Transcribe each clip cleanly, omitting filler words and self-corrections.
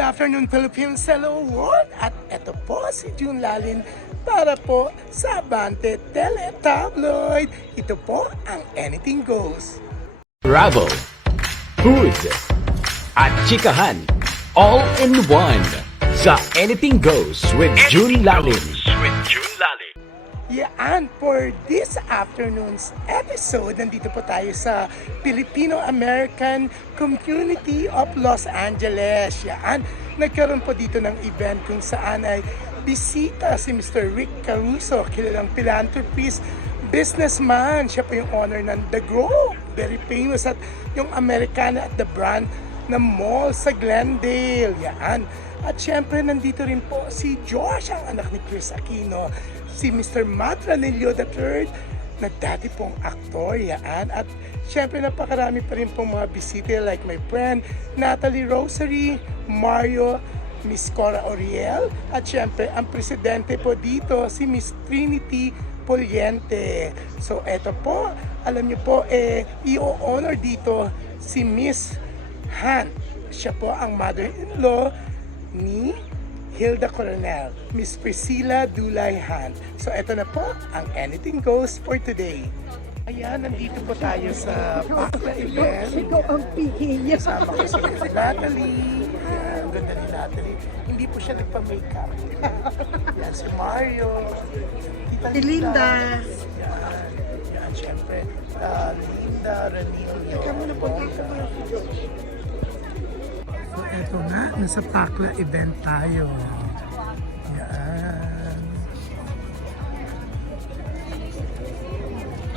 Good afternoon, Philippines, hello world! At eto po si Jun Lalin para po sa Abante Teletabloid. Ito po ang Anything Goes. Travel, food, at chikahan, all in one. Sa Anything Goes with Jun Lalin. Yan, for this afternoon's episode, nandito po tayo sa Filipino-American Community of Los Angeles. Yan, nagkaroon po dito ng event kung saan ay bisita si Mr. Rick Caruso, kilalang philanthropist, businessman. Siya po yung owner ng The Grove, very famous, at yung Americana at the brand na mall sa Glendale. Yan. At syempre, nandito rin po si Josh, ang anak ni Kris Aquino, si Mr. Matranillo III, na dati pong aktor. Yan. At syempre, napakarami pa rin pong mga bisita like my friend Natalie Rosary, Mario, Miss Cora Oriel, at syempre, ang presidente po dito, si Miss Trinity Poliente. So, eto po, alam niyo po, i-honor dito si Miss Han. Siya po ang mother-in-law ni Hilda Coronel, Miss Priscilla Dulay Han. So, eto na po ang Anything Goes for today. Ayan, nandito po tayo sa FACLA event. Ikaw ang pihi niya. Kasama ko si Natalie. Ayan, ganda ni Natalie. Hindi po siya nagpa-makeup. Yan, si Mario. Tita Linda. Yan, syempre. Linda, Ranillo. Ikaw mo na po So, eto nga, nasa FACLA event tayo. Yan.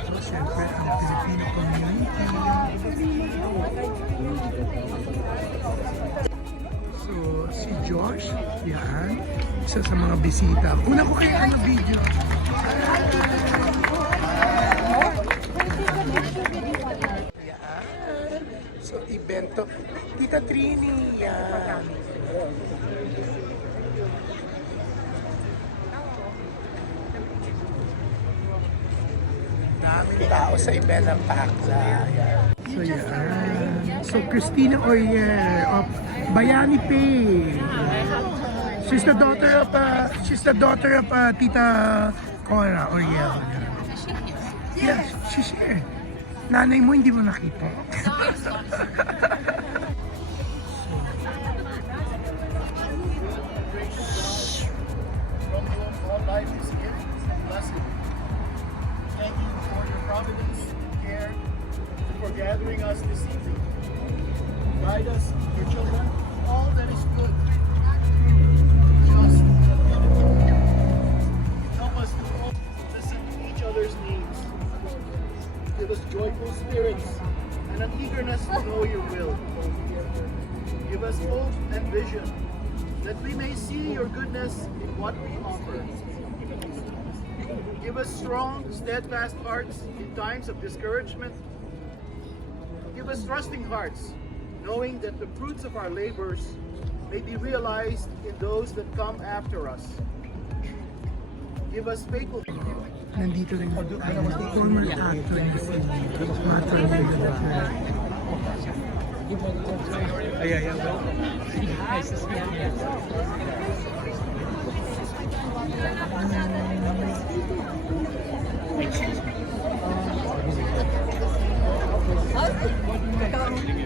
So, syempre, ang Filipino community. So, si Josh, yan, isa sa mga bisita. Una ko kayo ano video. Yan. So, evento. Tita Trini, yan. Daming tao sa event ng FACLA. So, yan. So, Christina Oriel of Bayani Pay. She's the daughter of Tita Cora Oriel. Yes, she's here. Nanay mo hindi mo nakita. Life is gift, blessing. Thank you for your providence, care, and for gathering us this evening. Guide us, your children, all that is good, just, help us to all listen to each other's needs. Give us joyful spirits and an eagerness to know your will. Give us hope and vision, that we may see your goodness in what we offer. Give us strong, steadfast hearts in times of discouragement. Give us trusting hearts, knowing that the fruits of our labors may be realized in those that come after us. Give us faithful. Nandito rin ang former actor na si Matagumpay.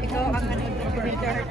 Ikaw ang leader.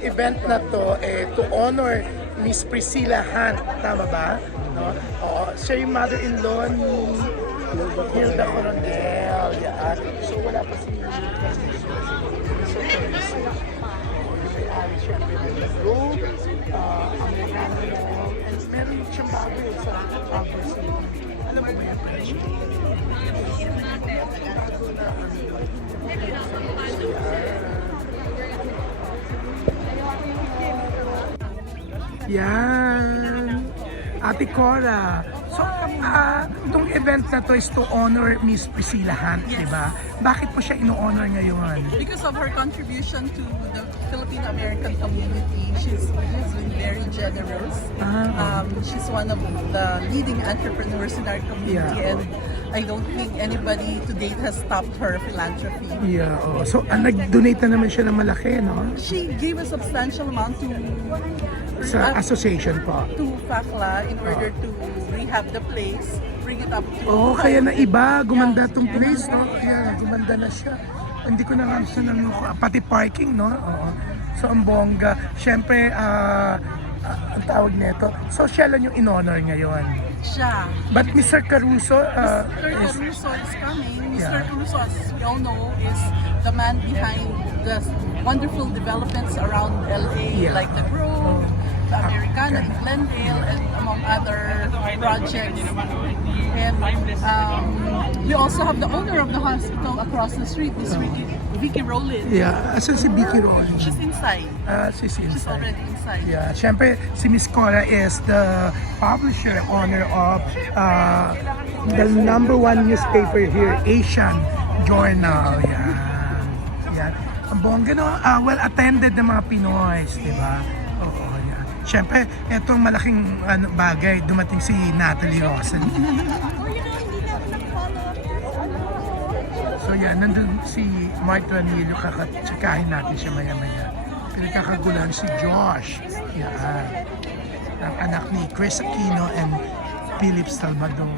Event na to to honor Miss Priscilla Han, tama ba? No? Oo, siya yung mother-in-law ni Hilda Coronel. Yan. So wala pa si may-ari syempre ng The Grove, Americano, and meron siyang bago sa August. Alam mo ba yung friendship? Yan. Ate Cora. So, itong event na to is to honor Miss Priscilla Hunt, Yes. di ba? Bakit po siya ino-honor ngayon? Because of her contribution to the Filipino-American community, she's been very generous. She's one of the leading entrepreneurs in our community, Yeah. and I don't think anybody to date has stopped her philanthropy. Yeah, oh. So, nag-donate na naman siya ng malaki, no? She gave a substantial amount Sa association po. to FACLA in order to rehab the place, bring it up to... Oo, kaya na iba, gumanda tong place, no? Kaya gumanda na siya. Hindi ko na nga gusto ng pati parking, no? Oo. So, ang bongga. Siyempre, ang tawag nito, so siya lang yung in-honor ngayon. Siya. But Mr. Caruso, Mr. Caruso is coming. Mr. Yeah. Caruso, as we all know, is the man behind the wonderful developments around LA, Yeah. like the Grove, the Americana in Glendale, and among other projects. And we also have the owner of the hospital across the street, Miss Vicky Rowland. yeah, asan si Vicky Rawlins? She's inside. She's She's inside. already inside. Yeah, syempre si Miss Cora is the publisher owner of the #1 newspaper here, Asian Journal. Yan. Yan. Ang bongga, no? Well attended ng mga Pinoys, di ba? Oo, yan. Syempre, etong malaking bagay, dumating si Natalie Rosen. So yan, nandun si Mark Ranillo, kakatsikahin natin siya maya-maya. Pinagkakagulan si Josh. Yan. Ang anak ni Kris Aquino and Philip Salvador.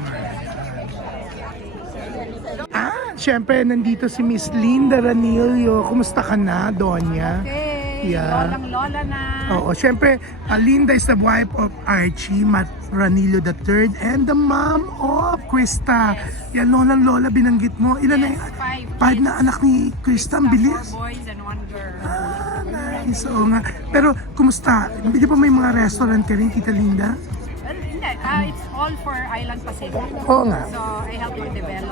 Yan. Siyempre, nandito si Miss Linda Ranillo. Kumusta ka na, Donya? Okay, Yeah. lolang-lola na. Oo, siyempre, Linda is the wife of Archie Ranillo III and the mom of Krista. Yan, lolang-lola binanggit mo. Ilan na yan? 5 na anak ni Krista. Ang bilis. 4 boys and 1 girl. Nice. Oo nga. Pero, kumusta? Hindi pa may mga restaurant ka rin, Tita Linda? Well, hindi. It's all for Island Pacific. Oo nga. So, I help you develop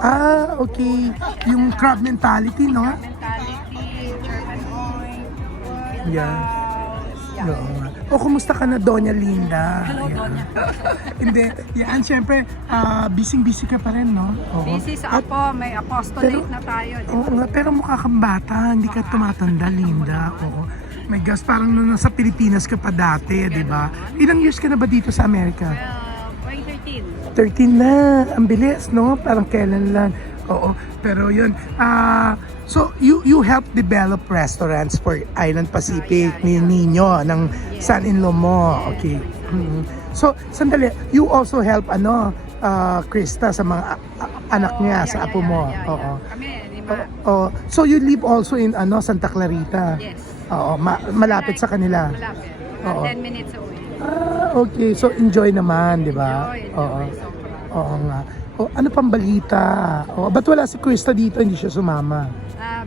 Okay. Yung crab mentality, no? mentality, German oil, Yeah. yeah. Oo nga. O, kumusta ka na, Doña Linda? Hello, Yan. Doña. Hindi. Yan, syempre, busy-busy ka pa rin, no? Oo. Busy sa Apo, may apostolate na tayo. di ba? Oo nga, pero mukha kang bata, hindi ka tumatanda, Linda. Oo. My gosh, parang nung nasa Pilipinas ka pa dati, di ba? Ilang years ka na ba dito sa Amerika? Well, 13. 13 na. Ang bilis, no? Parang kailan lang. Oo. Pero yun. So, you help develop restaurants for Island Pacific ni Nino, ng son-in-law mo. Okay. So, sandali. You also help, Krista sa mga anak niya, sa apo mo. Oo. Kami, lima. Oh, so you live also in Santa Clarita? Yes. Oo, malapit sa kanila. Malapit. Oo. 10 minutes away. Okay. So enjoy naman, di ba? Oo. Sobra. Oo nga. Oh, ano pang balita? Oh, ba't wala si Krista dito? Hindi siya sumama.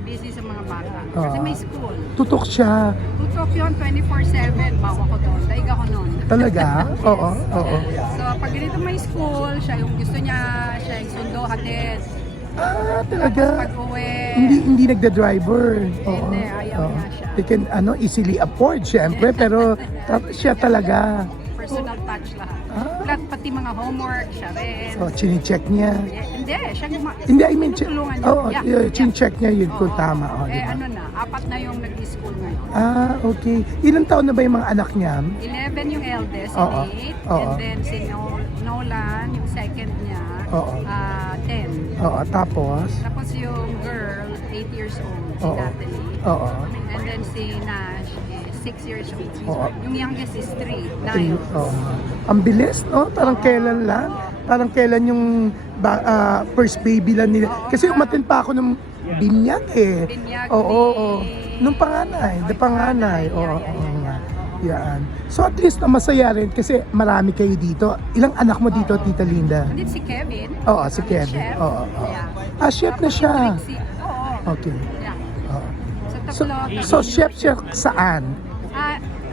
Busy sa mga bata. Kasi may school. Tutok siya. Tutok yun, 24/7. Bawa ko doon. Daig ako noon. Talaga? Oo. Oo. So, pag ganito may school, siya yung gusto niya, siya yung sundo, hatid. Talaga? Pag uwi, Hindi nagda-driver. Oo. Hindi, ayaw Oo. niya siya. They can easily afford, syempre, pero siya talaga. personal touch lahat. Lahat, pati mga homework, siya rin. So, chine-check niya. Hindi, siya Hindi, I mean, tutulungan niya. Oo, chine-check niya yun kung tama. Oh, diba? Ano na, 4 na yung nag-school ngayon. Okay. Ilang taon na ba yung mga anak niya? 11 yung eldest, Oo. 8. Oo. And then si Nolan, yung second niya, Oo. 10. Oo, tapos? Tapos yung girl, 8 years old, si Oo. Natalie. Oo. And then si Nash, 6 years old. Oo. Yung youngest is 3, 9. Oo. Ang bilis, no? Parang kailan lang? Parang kailan yung first baby lang nila? Kasi umatin pa ako ng binyag eh. Binyag Oo. ni- Nung panganay, panganay. Oo. Nga. Yan. So at least masaya rin kasi marami kayo dito. Ilang anak mo dito, Tita Linda? And then si Kevin. Oo, si Kevin. Chef. Oo. Yeah. Chef na siya. Oo. Okay. Yeah. Oo. So, So chef siya saan?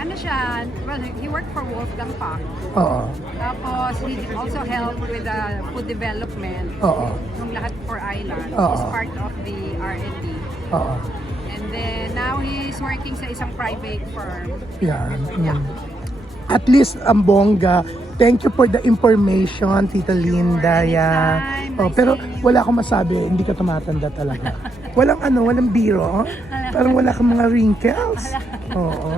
ano siya, well, he worked for Wolfgang Puck. Oo. Tapos, he also helped with the food development. Oo. Yung lahat for Island. Oo. He's part of the R&D. Oo. And then, now he's working sa isang private firm. Yan. Yeah. At least ang bongga. Thank you for the information, Tita Linda. Yeah. Oh, pero wala akong masabi, hindi ka tumatanda talaga. Walang biro. Parang wala kang mga wrinkles. Oo.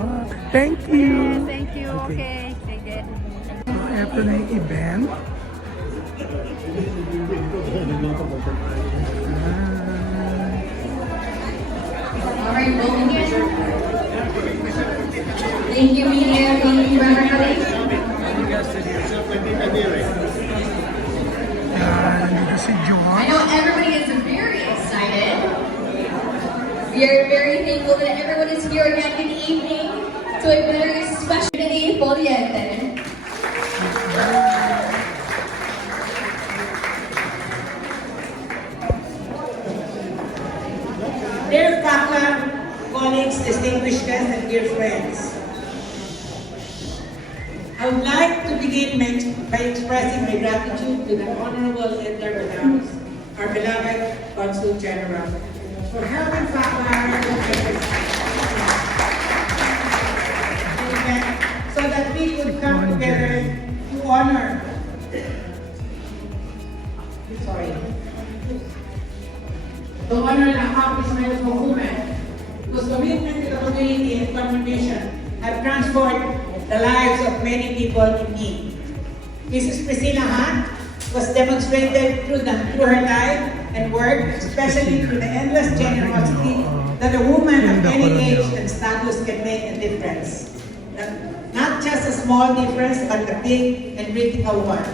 Thank you. Thank you. Okay. Sige. So, eto na yung event. Alright, rolling in. Thank you, media. Thank you, everybody. Nandito si I John. know everybody is very excited. We are very thankful that everyone is here again. Good evening to a very special day for the end. Dear FACLA, colleagues, distinguished guests, and dear friends, I would like to begin by expressing my gratitude to the Honorable Elder Ramos, our beloved Consul General, for helping FACLA so that we could come together to honor the accomplishments of women, whose commitment to the community and contribution have transformed the lives of many people in need. Mrs. Priscilla Hunt was demonstrated through her life and work, especially through the endless generosity that a woman of any age and status can make a difference. Not just a small difference, but a big and critical one.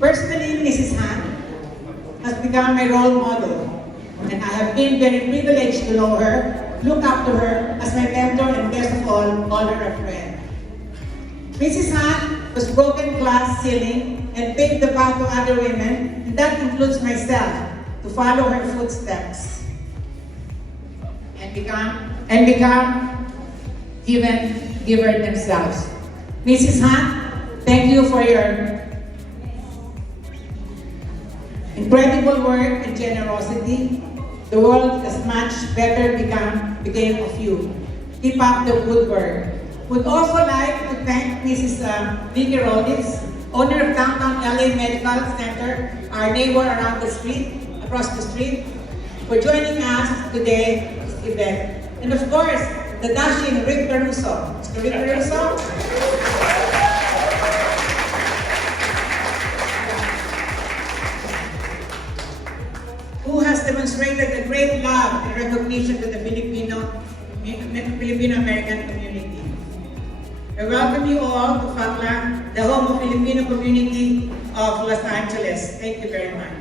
Personally, Mrs. Hunt has become my role model, and I have been very privileged to know her, look up to her as my mentor, and best of all her a friend. Mrs. Hunt was broken glass ceiling and paved the path to other women, and that includes myself, to follow her footsteps and become giver themselves. Mrs. Hunt, thank you for your incredible work and generosity. The world has much better became of you. Keep up the good work. Would also like to thank Mrs. Vicky Rollins, owner of Downtown LA Medical Center, our neighbor across the street, for joining us today at this event. And of course, the dashing Rick Caruso. Mr. Rick Caruso. Who has demonstrated a great love and recognition to the Filipino-American community. I welcome you all to FACLA, the home of Filipino community of Los Angeles. Thank you very much.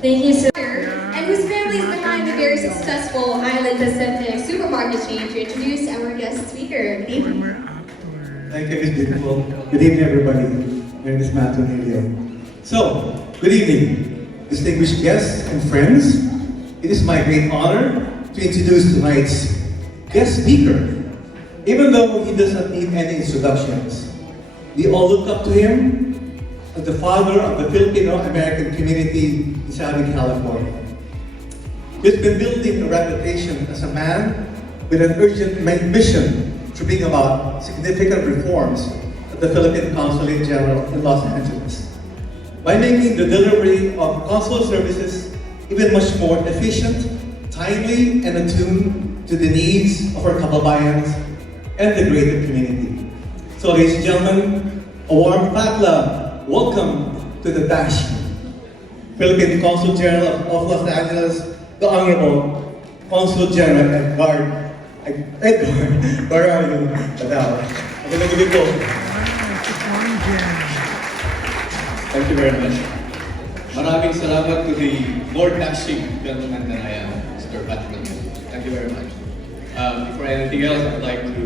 Thank you, sir. And whose family is behind the very successful Island Pacific supermarket chain to introduce our guest speaker. Good evening. Thank you, Ms. Beautiful. Good evening, everybody. My name is Matthew Helio. So, good evening, distinguished guests and friends. It is my great honor to introduce tonight's guest speaker. Even though he does not need any introductions, we all look up to him as the father of the Filipino-American community in Southern California. He's been building a reputation as a man with an urgent mission to bring about significant reforms at the Philippine Consulate General in Los Angeles by making the delivery of consular services even much more efficient, timely, and attuned to the needs of our kababayans and the greater community. So, ladies and gentlemen, a warm FACLA welcome to the dashing Philippine Consul General of Los Angeles, the Honorable Consul General Edgar, where are you? Magandang po. Thank you very much. Maraming salamat to the more dashing gentleman than I am, Mr. Patrick. Thank you very much. Before anything else, I'd like to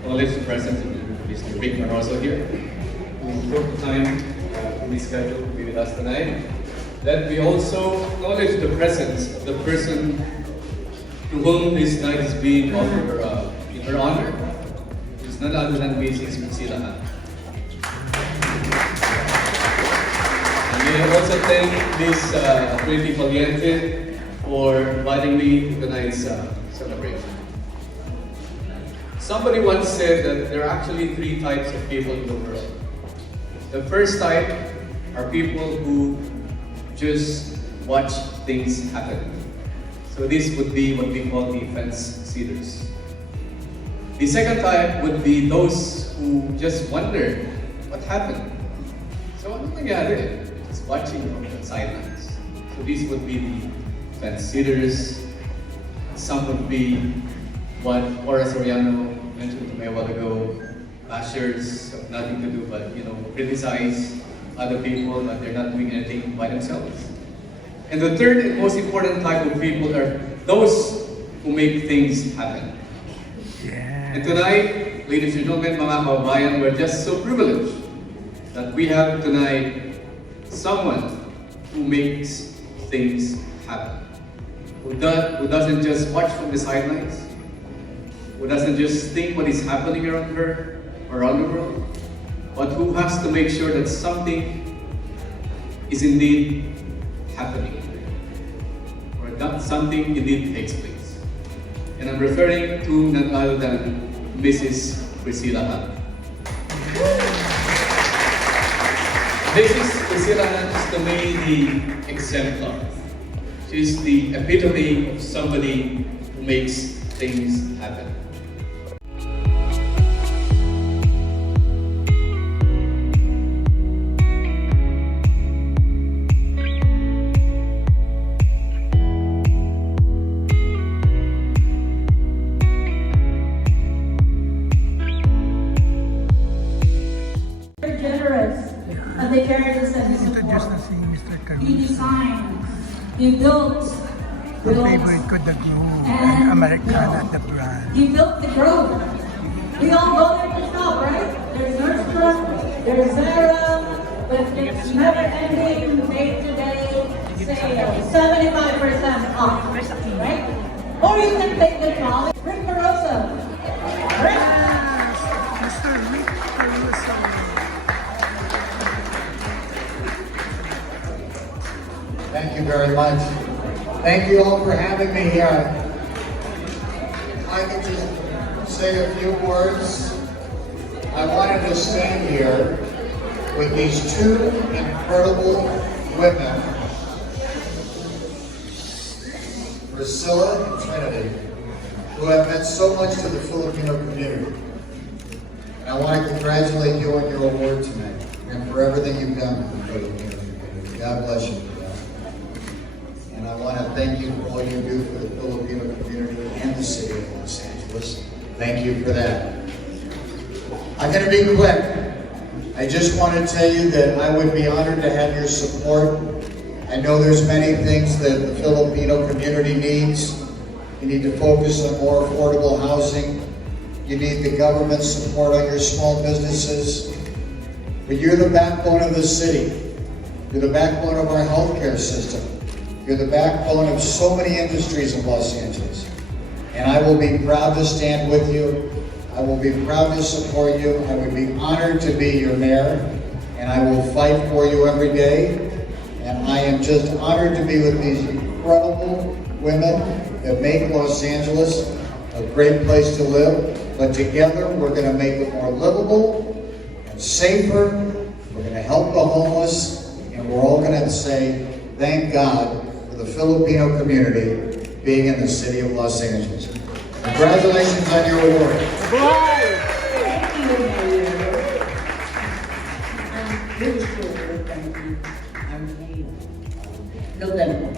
acknowledge the presence of Mr. Vic Maroso here, who took the time to reschedule to be with us tonight. Then we also acknowledge the presence of the person to whom this night is being offered in her honor. It's none other than Mrs. Priscilla Hunt. And we also thank Ms. Pretty Valiente, who for inviting me to tonight's celebration. Somebody once said that there are actually three types of people in the world. The first type are people who just watch things happen. So this would be what we call the fence sitters. The second type would be those who just wonder what happened. So ano nangyari? Just watching from the sidelines. So these would be the fence sitters. Some would be what Horace Soriano mentioned to me a while ago, bashers have nothing to do but, criticize other people, but they're not doing anything by themselves. And the third and most important type of people are those who make things happen. Yeah. And tonight, ladies and gentlemen, mga kababayan, we're just so privileged that we have tonight someone who makes things happen. Who doesn't just watch from the sidelines, who doesn't just think what is happening around her, around the world, but who has to make sure that something is indeed happening, or that something indeed takes place. And I'm referring to none other than Mrs. Priscilla Han. Mrs. Priscilla Han is to me the exemplar. She's the epitome of somebody who makes things happen. Very generous as they carry this as a Introduce na support. si Mr. He Caruso. designed, he built, Ang favorite ko, the Grove, and Americana, the brand. he built the grove. We all go there to shop, right? There's Nordstrom, there's Zara, but it's never ending day-to-day sale, 75% off, right? Or you can take the trolley. Rick Caruso. Rick. Mr. Rick Caruso. Thank you very much. Thank you all for having me here. I could just say a few words. I wanted to stand here with these two incredible women, Priscilla and Trinity, who have meant so much to the Filipino community. And I want to congratulate you on your award tonight and for everything you've done for the Filipino community. God bless you. And I want to thank you for all you do for the Filipino community and the city of Los Angeles. Thank you for that. I'm going to be quick. I just want to tell you that I would be honored to have your support. I know there's many things that the Filipino community needs. You need to focus on more affordable housing. You need the government support on your small businesses. But you're the backbone of the city. You're the backbone of our healthcare system. You're the backbone of so many industries in Los Angeles. And I will be proud to stand with you. I will be proud to support you. I would be honored to be your mayor. And I will fight for you every day. And I am just honored to be with these incredible women that make Los Angeles a great place to live. But together, we're going to make it more livable and safer. We're going to help the homeless. And we're all going to say, thank God for the Filipino community being in the city of Los Angeles. Congratulations on your award. Thank you, Mayor. I'm really sure we're going to be amazing. November.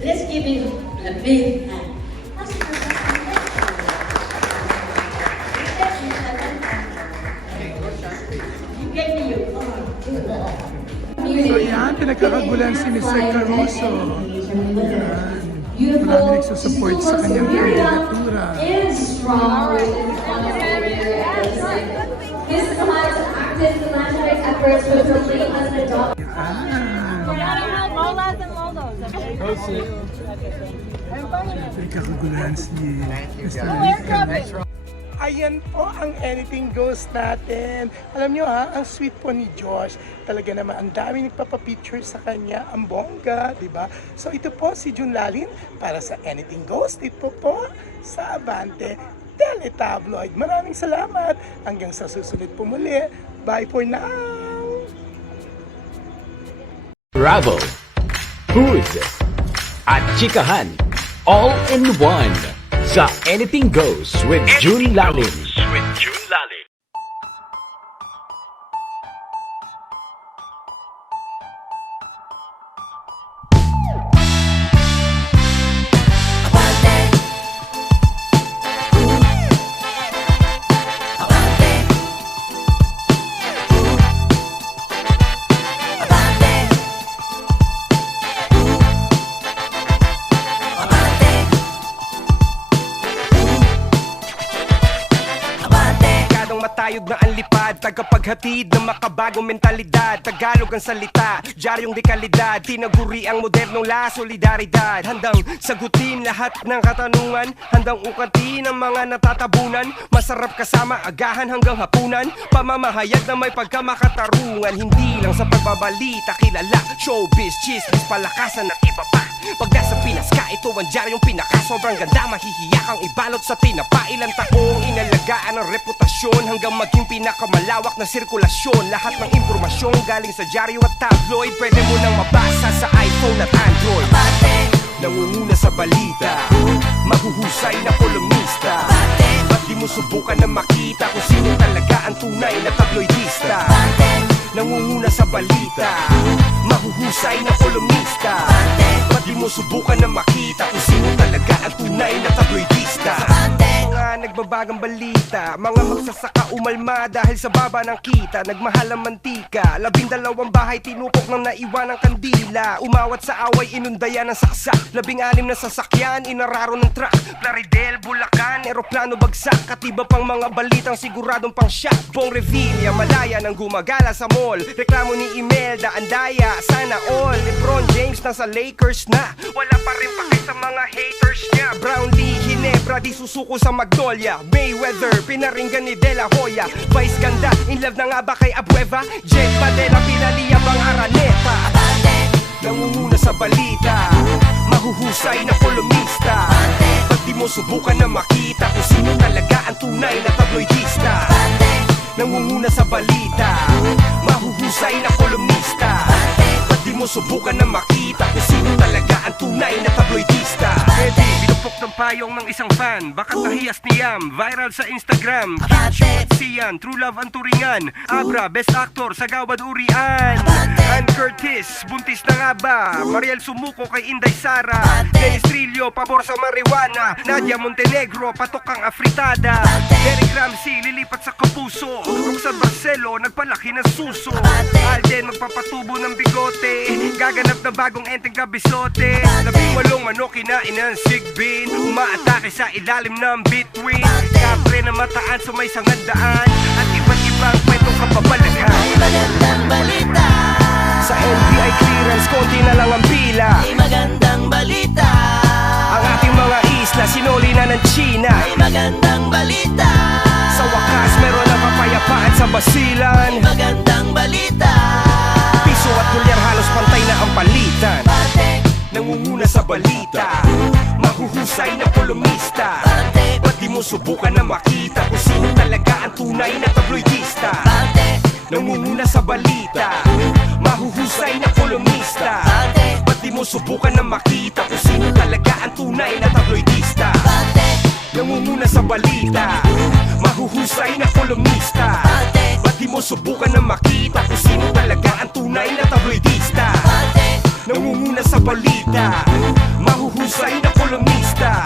Let's give him a big hand. You gave me your card. So yan, pinagkakagulan si Mr. Caruso. Yan. Marami nagsusupport sa kanyang kandidatura. And strong this provides active philanthropic efforts with the lead as the dog. Pinagkakagulan si Mr. Rick Caruso. Ayan po ang Anything Goes natin. Alam nyo ha, ang sweet po ni Josh. Talaga naman, ang dami nagpapapicture sa kanya. Ang bongga, di ba? So ito po si Jun Lalin para sa Anything Goes. Dito po sa Abante Teletabloid. Maraming salamat. Hanggang sa susunod po muli. Bye for now. Travel, food, at chikahan, all in one. Sa Anything Goes with Jun Lalin. Matayog na ang lipad, tagapaghatid ng makabagong mentalidad. Tagalog ang salita, diyaryong dekalidad. Tinaguri ang modernong la solidaridad. Handang sagutin lahat ng katanungan, handang ukatin ang mga natatabunan. Masarap kasama agahan hanggang hapunan, pamamahayag na may pagkamakatarungan. Hindi lang sa pagbabalita kilala, showbiz, chismis, palakasan at iba pa. Pag nasa Pinas ka, ito ang diyaryong pinaka. Sobrang ganda, mahihiyak ang ibalot sa tinapa. Ilang taong inalagaan ang reputasyon hanggang maging pinakamalawak na sirkulasyon. Lahat ng impormasyon galing sa dyaryo at tabloid, pwede mo nang mabasa sa iPhone at Android. Nangunguna sa balita, mahuhusay na kolumnista. Ba't di mo subukan na makita kung sino talaga ang tunay na tabloidista? Nangunguna sa balita, mahuhusay na kolumnista. Ba't di mo subukan na makita kung sino talaga ang tunay na tabloidista? Mga nagbabagang balita, mga magsasaka umalma dahil sa baba ng kita. Nagmahal ang mantika, 12 bahay tinupok ng naiwan ng kandila. Umawat sa away, inundayan ng saksak, 16 na sasakyan, inararo ng truck. Plaridel, Bulacan, eroplano bagsak, at iba pang mga balitang siguradong pang shock. Bong Revilla, Malaya nang gumagala sa mall. Reklamo ni Imelda, Andaya, sana all. Lebron James nasa Lakers na, wala pa rin pake sa mga haters niya. Brownlee, Ginebra, di susuko sa Magnolia. Mayweather, pinaringgan ni De La Hoya. Vice ganda, in love na nga ba kay Abueva? Jet Padela, pinaliyabang Araneta. Nangunguna sa balita, mahuhusay na kolumnista. Ba't di mo subukan na makita kung sino talaga ang tunay na tabloidista? Nangunguna sa balita, mahuhusay na kolumnista. Ba't di mo subukan na makita kung sino talaga ang tunay na tabloidista? Eddie, pinupok ng payong ng isang fan, bakit nahiyas niyam, viral sa Instagram. Kim at Sian, True Love ang turingan. Abra, Best Actor sa Gawad Urian. Ann Curtis, buntis na nga ba? Mariel Sumuko kay Inday Sara. Dennis Trillo, pabor sa marijuana. Nadia Montenegro, patok ang afritada. Derek Ramsey, lilipat sa Kapuso. Roxanne Barcelo, nagpalaki ng suso. Alden, magpapatubo ng bigote. Gaganap na bagong enteng kabisote. 18 manok kinain ng sigbin. Umaatake sa ilalim ng between. Kapre na mataan sa may sangandaan. At iba't ibang kwentong kapabalaghan. May magandang balita. Sa NBI clearance, konti na lang ang pila. May magandang balita. Ang ating mga isla, sinuli na ng China. May magandang balita. Sa wakas, meron ang kapayapaan sa Basilan. May magandang balita. Piso at dolyar halos pantay na ang palitan. Nangunguna sa balita, mahuhusay na kolumnista. Ba't di mo subukan na makita kung sino talaga ang tunay na tabloidista? Nangunguna sa balita, mahuhusay na kolumnista. Ba't di mo subukan na makita kung sino talaga ang tunay na tabloidista? Nangunguna sa balita, mahuhusay na kolumnista. Ba't di mo subukan na makita kung sino talaga ang tunay na tabloidista? Nangunguna sa balita, mahuhusay na kolumnista.